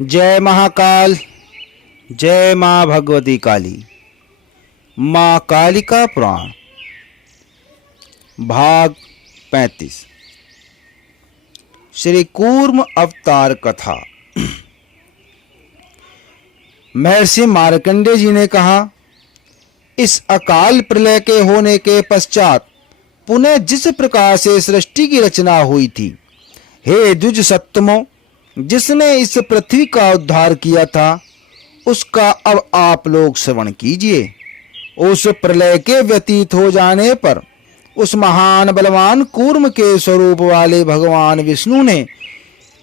जय महाकाल, जय माँ भगवती काली। माँ कालिका पुराण भाग 35। श्री कूर्म अवतार कथा। महर्षि मार्कंडेय जी ने कहा, इस अकाल प्रलय के होने के पश्चात पुनः जिस प्रकार से सृष्टि की रचना हुई थी, हे द्विज सत्तमो, जिसने इस पृथ्वी का उद्धार किया था, उसका अब आप लोग श्रवण कीजिए। उस प्रलय के व्यतीत हो जाने पर उस महान बलवान कूर्म के स्वरूप वाले भगवान विष्णु ने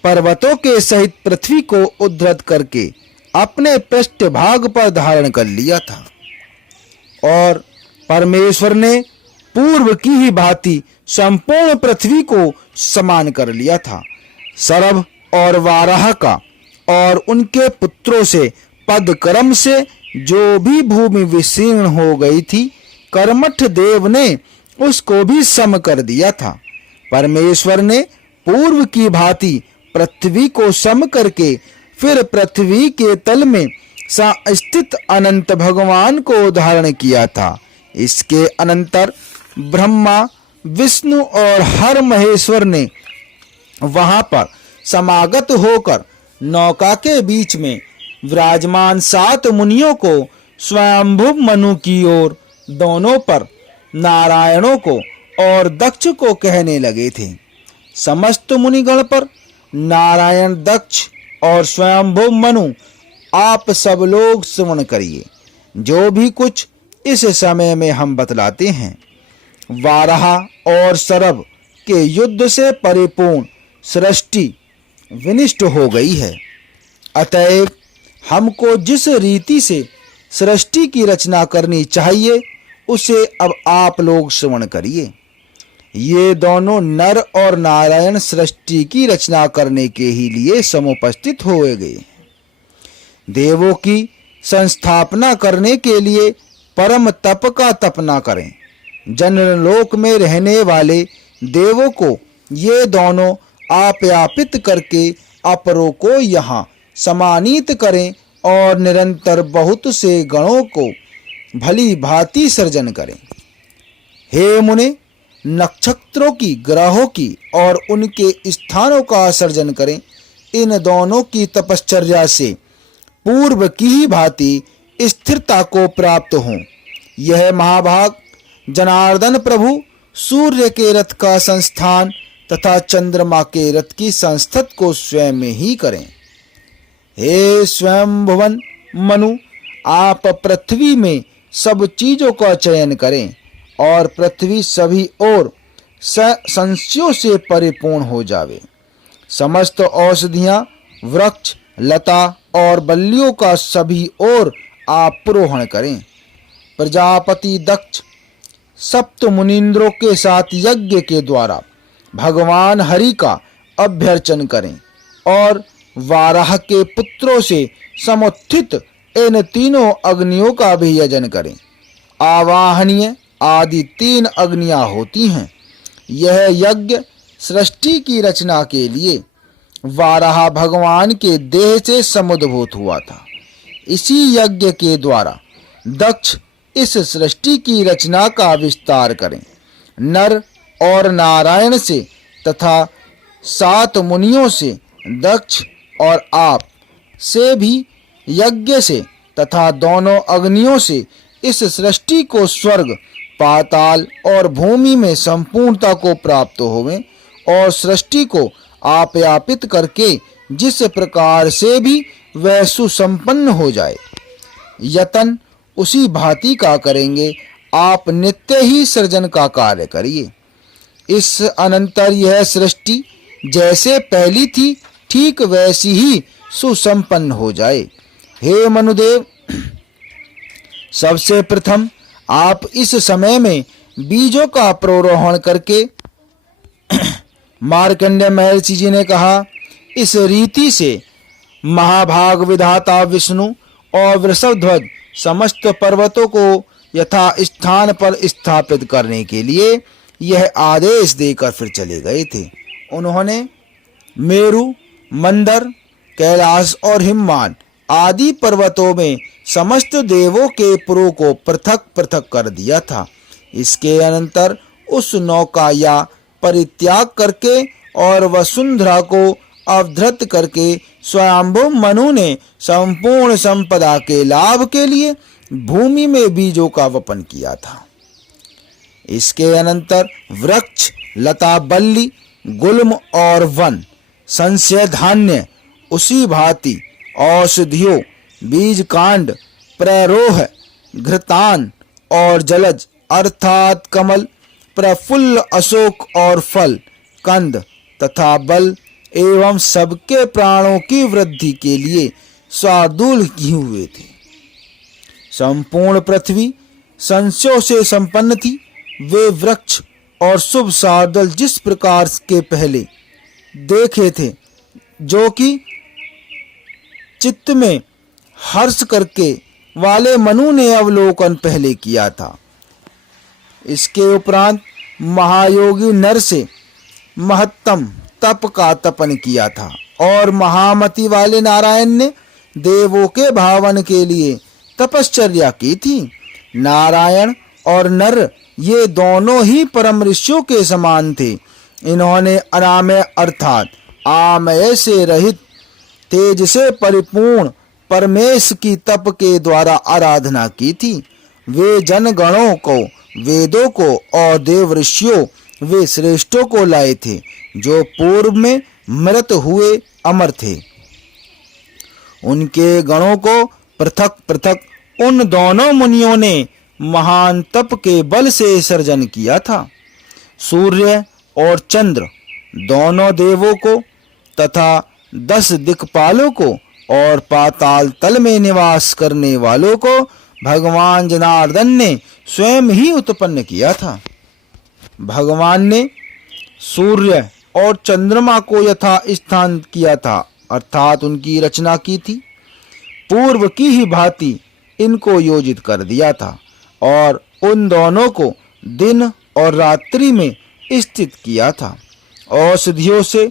पर्वतों के सहित पृथ्वी को उद्धृत करके अपने पृष्ठभाग पर धारण कर लिया था और परमेश्वर ने पूर्व की ही भांति संपूर्ण पृथ्वी को समान कर लिया था। सरभ और वाराह का और उनके पुत्रों से पदक्रम से जो भी भूमि विशीर्ण हो गई थी, कर्मठ देव ने उसको भी सम कर दिया था। परमेश्वर ने पूर्व की भांति पृथ्वी को सम करके फिर पृथ्वी के तल में स्थित अनंत भगवान को धारण किया था। इसके अनंतर ब्रह्मा, विष्णु और हर महेश्वर ने वहां पर समागत होकर नौका के बीच में विराजमान 7 मुनियों को स्वयंभू मनु की ओर, दोनों पर नारायणों को और दक्ष को कहने लगे थे। समस्त मुनिगण पर नारायण, दक्ष और स्वयंभू मनु, आप सब लोग श्रवण करिए जो भी कुछ इस समय में हम बतलाते हैं। वाराह और सरभ के युद्ध से परिपूर्ण सृष्टि विनिष्ट हो गई है। अतएव हमको जिस रीति से सृष्टि की रचना करनी चाहिए, उसे अब आप लोग श्रवण करिए। ये दोनों नर और नारायण सृष्टि की रचना करने के ही लिए समुपस्थित हुए गए। देवों की संस्थापना करने के लिए परम तप का तप न करें। जनलोक में रहने वाले देवों को ये दोनों आप्यापित करके अपरों को यहाँ समानीत करें और निरंतर बहुत से गणों को भली भांति सर्जन करें। हे मुने, नक्षत्रों की, ग्रहों की और उनके स्थानों का सर्जन करें। इन दोनों की तपश्चर्या से पूर्व की ही भांति स्थिरता को प्राप्त हो। यह महाभाग जनार्दन प्रभु सूर्य के रथ का संस्थान तथा चंद्रमा के रथ की संस्थत को स्वयं में ही करें। हे स्वयं भुवन मनु, आप पृथ्वी में सब चीजों का चयन करें और पृथ्वी सभी ओर संस्यों से परिपूर्ण हो जावे। समस्त औषधियां, वृक्ष, लता और बल्लियों का सभी ओर आप प्रोहण करें। प्रजापति दक्ष सप्त मुनीन्द्रों के साथ यज्ञ के द्वारा भगवान हरि का अभ्यर्चन करें और वाराह के पुत्रों से समुत्थित इन तीनों अग्नियों का भी यजन करें। आवाहनीय आदि 3 अग्नियां होती हैं। यह यज्ञ सृष्टि की रचना के लिए वाराह भगवान के देह से समुद्भूत हुआ था। इसी यज्ञ के द्वारा दक्ष इस सृष्टि की रचना का विस्तार करें। नर और नारायण से तथा 7 मुनियों से, दक्ष और आप से भी यज्ञ से तथा दोनों अग्नियों से इस सृष्टि को स्वर्ग, पाताल और भूमि में संपूर्णता को प्राप्त होवे और सृष्टि को आप्यापित करके जिस प्रकार से भी वह सुसंपन्न हो जाए, यतन उसी भांति का करेंगे। आप नित्य ही सृजन का कार्य करिए। इस अनंतर यह सृष्टि जैसे पहली थी, ठीक वैसी ही सुसंपन्न हो जाए। हे मनुदेव, सबसे प्रथम आप इस समय में बीजों का प्रोरोहण करके मार्कंडेय महर्षि जी ने कहा, इस रीति से महाभाग विधाता विष्णु और वृषभध्वज समस्त पर्वतों को यथा स्थान पर स्थापित करने के लिए यह आदेश देकर फिर चले गए थे। उन्होंने मेरु, मंदर कैलाश और हिमवान आदि पर्वतों में समस्त देवों के पुरों को पृथक पृथक कर दिया था। इसके अनंतर उस नौका या परित्याग करके और वसुंधरा को अवधृत करके स्वयंभू मनु ने संपूर्ण संपदा के लाभ के लिए भूमि में बीजों का वपन किया था। इसके अनंतर वृक्ष, लता, बल्ली, गुल्म और वन, संशय धान्य, उसी भांति औषधियों, बीज कांड, प्ररोह, घृतान और जलज अर्थात कमल, प्रफुल्ल, अशोक और फल, कंद तथा बल एवं सबके प्राणों की वृद्धि के लिए शार्दूल किए हुए थे। संपूर्ण पृथ्वी संशयों से संपन्न थी। वे वृक्ष और शुभ शार्दूल जिस प्रकार के पहले देखे थे, जो कि चित्त में हर्ष करके वाले मनु ने अवलोकन पहले किया था। इसके उपरांत महायोगी नर से महत्तम तप का तपन किया था और महामति वाले नारायण ने देवों के भावन के लिए तपश्चर्या की थी। नारायण और नर ये दोनों ही परम ऋषियों के समान थे। इन्होंने अनामय अर्थात आमय से रहित तेज से परिपूर्ण परमेश की तप के द्वारा आराधना की थी। वे जनगणों को, वेदों को और देव ऋषियों वे श्रेष्ठों को लाए थे, जो पूर्व में मृत हुए अमर थे। उनके गणों को पृथक पृथक उन दोनों मुनियों ने महान तप के बल से सर्जन किया था। सूर्य और चंद्र दोनों देवों को तथा 10 दिक्पालों को और पाताल तल में निवास करने वालों को भगवान जनार्दन ने स्वयं ही उत्पन्न किया था। भगवान ने सूर्य और चंद्रमा को यथा स्थान किया था, अर्थात उनकी रचना की थी। पूर्व की ही भांति इनको योजित कर दिया था और उन दोनों को दिन और रात्रि में स्थित किया था। औषधियों से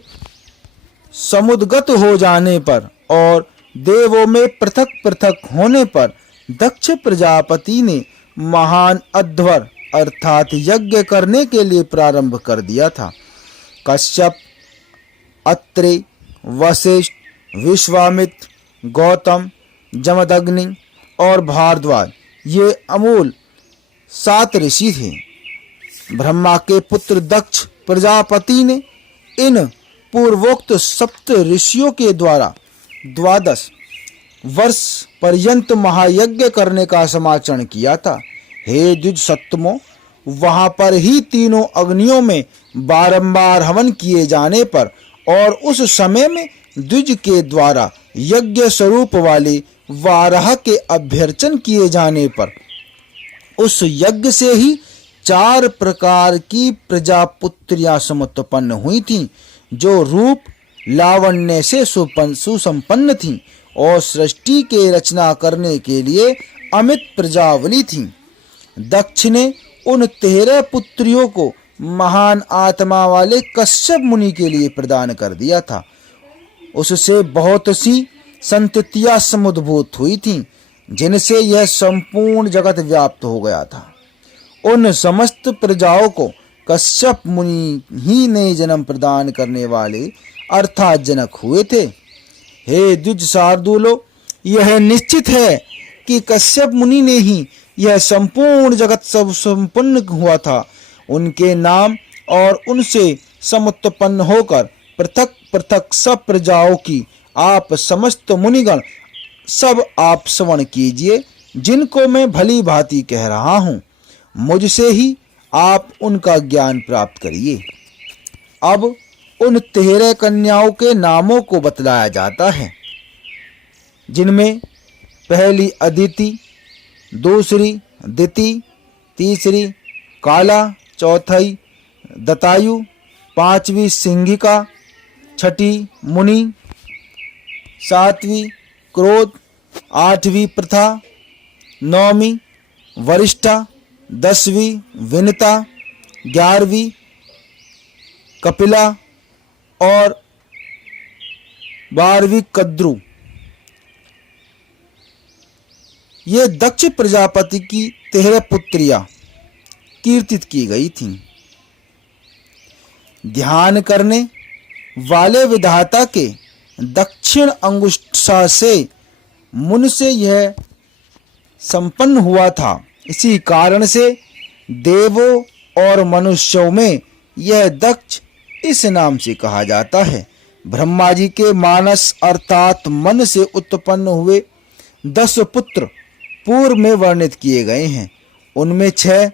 समुद्गत हो जाने पर और देवों में पृथक पृथक होने पर दक्ष प्रजापति ने महान अध्वर अर्थात यज्ञ करने के लिए प्रारंभ कर दिया था। कश्यप, अत्रे, वशिष्ठ, विश्वामित्र, गौतम, जमदग्नि और भारद्वाज ये अमूल 7 ऋषि थे। ब्रह्मा के पुत्र दक्ष प्रजापति ने इन पूर्वोक्त 7 ऋषियों के द्वारा 12 वर्ष पर्यंत महायज्ञ करने का समाचरण किया था। हे द्विज सत्तमो, वहां पर ही तीनों अग्नियों में बारंबार हवन किए जाने पर और उस समय में द्विज के द्वारा यज्ञ स्वरूप वाले वाराह के अभ्यर्चन किए जाने पर उस यज्ञ से ही 4 प्रकार की प्रजापुत्रियां समुत्पन्न हुई थीं, जो रूप लावण्य से सुसंपन्न थीं और सृष्टि के रचना करने के लिए अमित प्रजावली थीं। दक्ष ने उन 13 पुत्रियों को महान आत्मा वाले कश्यप मुनि के लिए प्रदान कर दिया था। उससे बहुत सी संततियां समुद्भूत हुई थीं, जिनसे यह संपूर्ण जगत व्याप्त हो गया था। उन समस्त प्रजाओं को कश्यप मुनि ही ने जन्म प्रदान करने वाले अर्थात जनक हुए थे। हे द्विज शार्दूलो, यह निश्चित है कि कश्यप मुनि ने ही यह संपूर्ण जगत सब संपन्न हुआ था। उनके नाम और उनसे समुत्पन्न होकर पृथक पृथक सब प्रजाओं की आप समस्त मुनिगण सब आप श्रवण कीजिए, जिनको मैं भली भांति कह रहा हूँ। मुझसे ही आप उनका ज्ञान प्राप्त करिए। अब उन 13 कन्याओं के नामों को बतलाया जाता है, जिनमें पहली अदिति, दूसरी दिति, तीसरी काला, चौथी दतायु, 5वीं सिंहिका, 6ठी मुनि, 7वीं क्रोध, 8वीं प्रथा, 9वीं वरिष्ठा, 10वीं विनता, 11वीं कपिला और 12वीं कद्रु। ये दक्ष प्रजापति की 13 पुत्रियां कीर्तित की गई थीं। ध्यान करने वाले विधाता के दक्षिण अंगुष्ठा से मुन से यह संपन्न हुआ था। इसी कारण से देवों और मनुष्यों में यह दक्ष इस नाम से कहा जाता है। ब्रह्मा जी के मानस अर्थात मन से उत्पन्न हुए 10 पुत्र पूर्व में वर्णित किए गए हैं। उनमें 6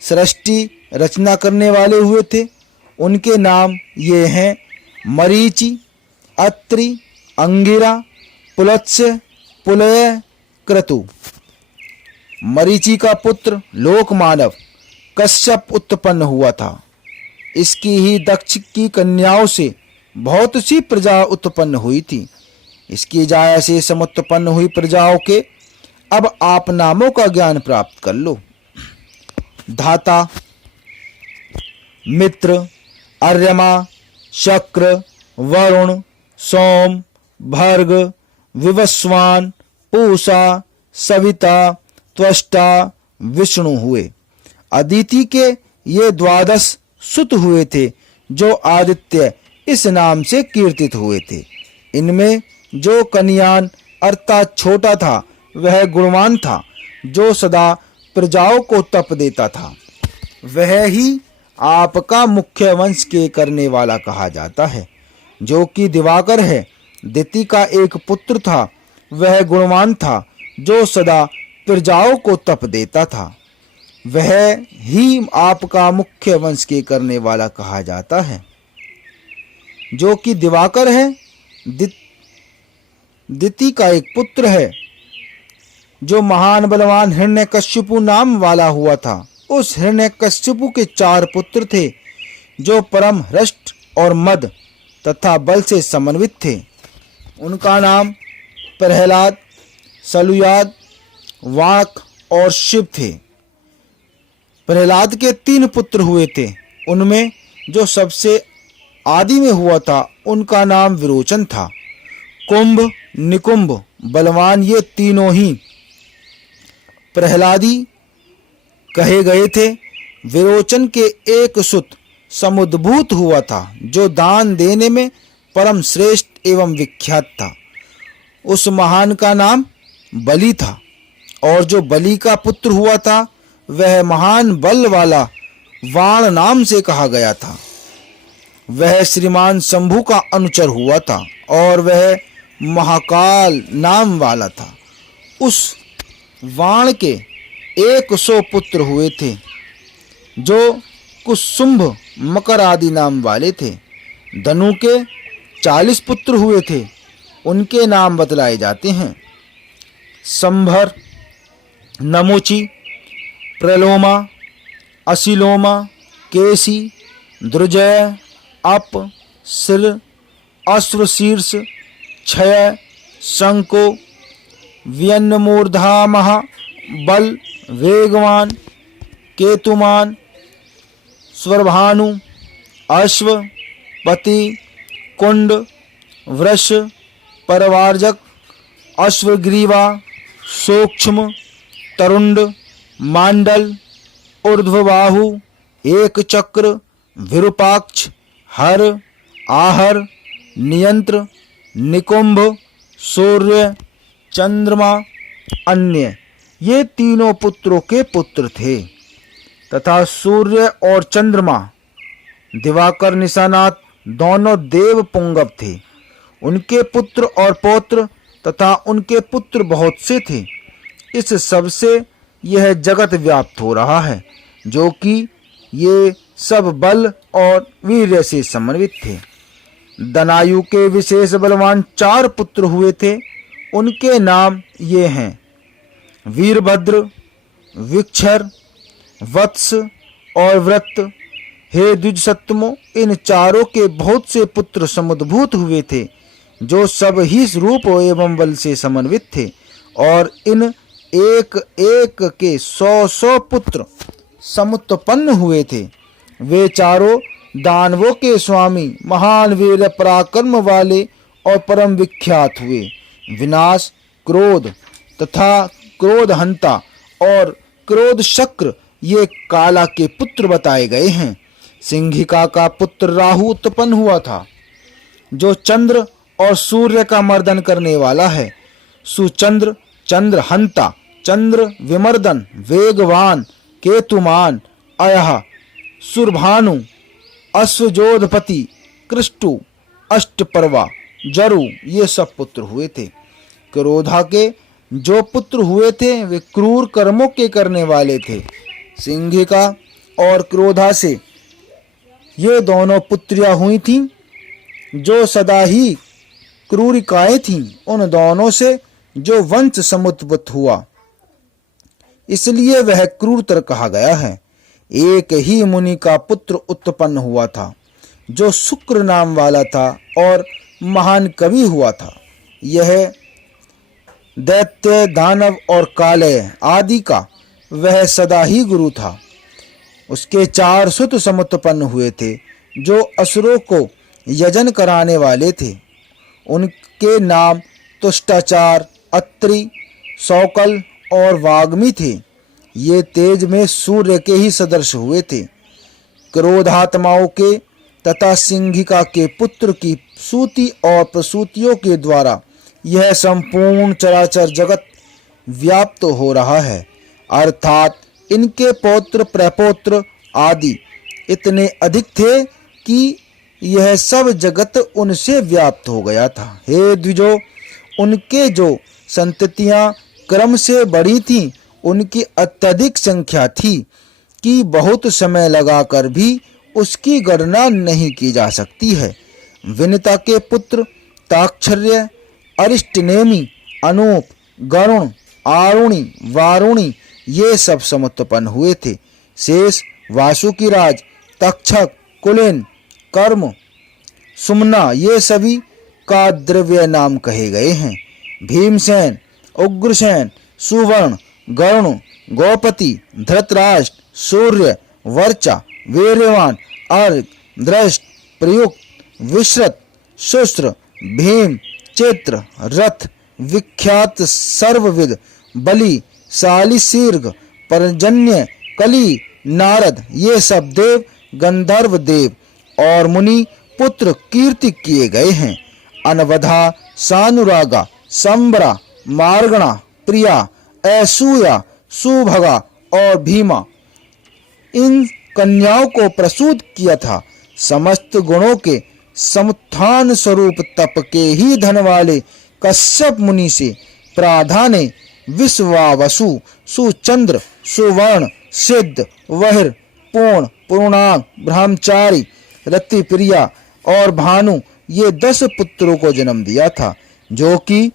सृष्टि रचना करने वाले हुए थे। उनके नाम ये हैं मरीचि, अत्रि, अंगिरा, पुलत्स्य, पुलय, क्रतु। मरीचि का पुत्र लोकमानव कश्यप उत्पन्न हुआ था। इसकी ही दक्ष की कन्याओं से बहुत सी प्रजा उत्पन्न हुई थी। इसकी जाया से समुत्पन्न हुई प्रजाओं के अब आप नामों का ज्ञान प्राप्त कर लो। धाता, मित्र, अर्यमा, शक्र, वरुण, सोम, भर्ग, विवस्वान, पूषा, सविता, त्वष्टा, विष्णु हुए। अदिति के ये 12 सुत हुए थे जो आदित्य इस नाम से कीर्तित हुए थे। इनमें जो कन्यान अर्थात छोटा था वह गुणवान था, जो सदा प्रजाओं को तप देता था। वह ही आपका मुख्य वंश के करने वाला कहा जाता है, जो कि दिवाकर है। दिति का एक पुत्र था, वह गुणवान था, जो सदा प्रजाओं को तप देता था। वह ही आपका मुख्य वंश के करने वाला कहा जाता है, जो कि दिवाकर है। दिति का एक पुत्र है जो महान बलवान हिरण्यकश्यपु नाम वाला हुआ था। उस हिरण्यकश्यपु के 4 पुत्र थे जो परम हृष्ट और मद तथा बल से समन्वित थे। उनका नाम प्रहलाद, सलुयाद, वाक और शिव थे। प्रहलाद के 3 पुत्र हुए थे। उनमें जो सबसे आदि में हुआ था उनका नाम विरोचन था। कुंभ, निकुंभ, बलवान ये तीनों ही प्रहलादी कहे गए थे। विरोचन के एक सुत समुद्भूत हुआ था जो दान देने में परम श्रेष्ठ एवं विख्यात था। उस महान का नाम बलि था, और जो बलि का पुत्र हुआ था वह महान बल वाला वाण नाम से कहा गया था। वह श्रीमान शंभु का अनुचर हुआ था और वह महाकाल नाम वाला था। उस वाण के 100 पुत्र हुए थे जो कुसुंभ, मकर आदि नाम वाले थे। धनु के 40 पुत्र हुए थे। उनके नाम बतलाए जाते हैं संभर, नमुचि, प्रलोमा, असिलोमा, केसी, द्रुजय, अप, सिर, अश्वशीर्ष, क्षय, शंको, व्यन्मूर्धामः, बल, वेगवान, केतुमान, स्वरभानु, अश्व, पति, कुंड, वृष, परवार्जक, अश्वग्रीवा, सूक्ष्म, तरुंड, मांडल, ऊर्ध्वबाहु, एक चक्र, विरूपाक्ष, हर, आहर, नियंत्र, निकुंभ, सूर्य, चंद्रमा, अन्य ये तीनों पुत्रों के पुत्र थे। तथा सूर्य और चंद्रमा, दिवाकर, निशानाथ दोनों देव पुंगव थे। उनके पुत्र और पौत्र तथा उनके पुत्र बहुत से थे। इस सब से यह जगत व्याप्त हो रहा है, जो कि ये सब बल और वीर्य से समन्वित थे। दनायु के विशेष बलवान 4 पुत्र हुए थे। उनके नाम ये हैं वीरभद्र, विक्षर, वत्स और व्रत। हे द्विजसत्तमो, इन चारों के बहुत से पुत्र समुद्भूत हुए थे, जो सब ही रूप एवं बल से समन्वित थे। और इन एक एक के 100 पुत्र समुत्पन्न हुए थे। वे चारों दानवों के स्वामी, महान वीर पराक्रम वाले और परम विख्यात हुए। विनाश, क्रोध तथा क्रोधहंता और क्रोध शक्र ये काला के पुत्र बताए गए हैं। सिंहिका का पुत्र राहु उत्पन्न हुआ था, जो चंद्र और सूर्य का मर्दन करने वाला है। सुचंद्र, चंद्रहंता, चंद्र विमर्दन, वेगवान, केतुमान, अयः, सुरभानु, अश्वजोधपति, कृष्टु, अष्टपर्वा, जरु ये सब पुत्र हुए थे। क्रोधा के जो पुत्र हुए थे वे क्रूर कर्मों के करने वाले थे। सिंहिका और क्रोधा से ये दोनों पुत्रियां हुई थीं जो सदा ही क्रूरिकाएं थीं। उन दोनों से जो वंश समुत्पन्न हुआ, इसलिए वह क्रूरतर कहा गया है। एक ही मुनि का पुत्र उत्पन्न हुआ था, जो शुक्र नाम वाला था और महान कवि हुआ था। यह दैत्य, दानव और कालय आदि का वह सदा ही गुरु था। उसके 4 सुत समुत्पन्न हुए थे, जो असुरों को यजन कराने वाले थे। उनके नाम तुष्टाचार, अत्रि, सौकल और वाग्मी थे। ये तेज में सूर्य के ही सदृश हुए थे। क्रोधात्माओं के तथा सिंहिका के पुत्र की सूति और प्रसूतियों के द्वारा यह संपूर्ण चराचर जगत व्याप्त हो रहा है। अर्थात इनके पौत्र प्रपौत्र आदि इतने अधिक थे कि यह सब जगत उनसे व्याप्त हो गया था। हे द्विजो, उनके जो संततियां क्रम से बढ़ी थीं, उनकी अत्यधिक संख्या थी कि बहुत समय लगाकर भी उसकी गणना नहीं की जा सकती है। विनिता के पुत्र ताक्षर्य, अरिष्टनेमि, अनूप, गरुण, आरुणि, वारुणि ये सब समुत्पन्न हुए थे। शेष, वासुकीराज, तक्षक, कुलीन, कर्म, सुमना ये सभी का द्रव्य नाम कहे गए हैं। भीमसेन, उग्रसेन, सुवर्ण, गरुण, गौपति, धृतराष्ट्र, सूर्य, वर्चा, वीर्यवान, अर्घ, दृष्ट, प्रयुक्त, विश्रत, शुश्र, भीम, चित्र, रथ, विख्यात, सर्वविद, बलि, शालिशीर्घ, पर्जन्य, कली, नारद ये सब देव, गंधर्व देव और मुनि पुत्र कीर्ति किए गए हैं। अनवधा, सानुरागा, संबरा, मार्गणा, प्रिया, ऐसूया, सुभगा और भीमा इन कन्याओं को प्रसूत किया था। समस्त गुणों के समुत्थान स्वरूप तप के ही धन वाले कश्यप मुनि से प्राधाने विश्वावसु, सुचंद्र, सुवर्ण, सिद्ध, वहिर, पूर्ण, पूर्णांग, ब्रह्मचारी, रतिप्रिया और भानु ये 10 पुत्रों को जन्म दिया था, जो कि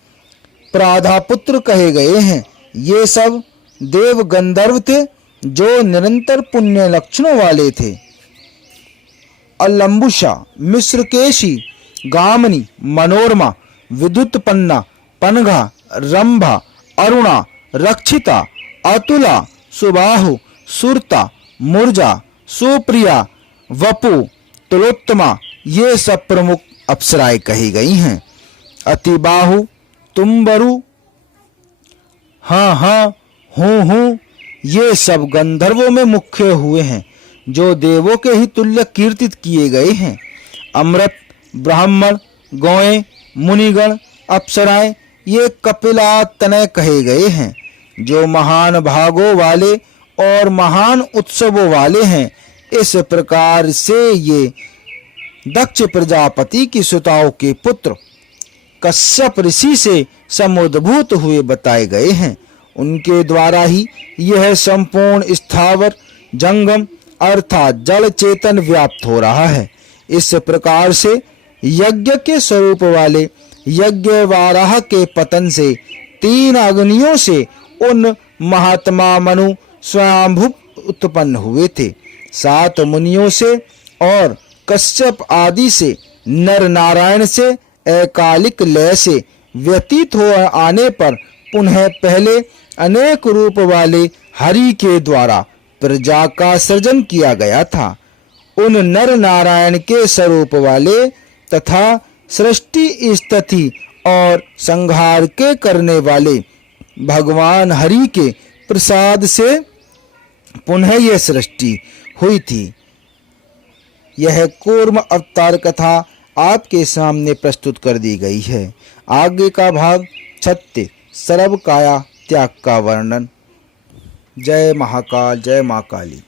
प्राधापुत्र कहे गए हैं। ये सब देव गंधर्व थे, जो निरंतर पुण्य लक्षणों वाले थे। अलंबुषा, मिश्रकेशी, गामनी, मनोरमा, विद्युत्पन्ना, पनघा, रंभा, अरुणा, रक्षिता, अतुला, सुबाहु, सुरता, मूर्जा, सुप्रिया, वपु, तुलोत्तमा ये सब प्रमुख अप्सराएं कही गई हैं। अतिबाहु, तुम्बरु, हाँ हाँ, हूँ ये सब गंधर्वों में मुख्य हुए हैं, जो देवों के ही तुल्य कीर्तित किए गए हैं। अमृत, ब्राह्मण, गौएं, मुनिगण, अप्सराएं ये कपिलातनय कहे गए हैं, जो महान भागों वाले और महान उत्सवों वाले हैं। इस प्रकार से ये दक्ष प्रजापति की सुताओं के पुत्र कश्यप ऋषि से समुद्भूत हुए बताए गए हैं। उनके द्वारा ही यह संपूर्ण स्थावर जंगम अर्थात जल चेतन व्याप्त हो रहा है। इस प्रकार से यज्ञ के स्वरूप वाले यज्ञ वाराह के पतन से 3 अग्नियों से उन महात्मा मनु स्वयंभू उत्पन्न हुए थे। 7 मुनियों से और कश्यप आदि से, नर नारायण से, अकालिक लय से व्यतीत हो आने पर पुनः पहले अनेक रूप वाले हरि के द्वारा प्रजा का सृजन किया गया था। उन नर नारायण के स्वरूप वाले तथा सृष्टि स्थिति और संहार के करने वाले भगवान हरि के प्रसाद से पुनः यह सृष्टि हुई थी। यह कूर्म अवतार कथा आपके सामने प्रस्तुत कर दी गई है। आगे का भाग 36 सर्व काया त्याग का वर्णन। जय महाकाल, जय मां काली।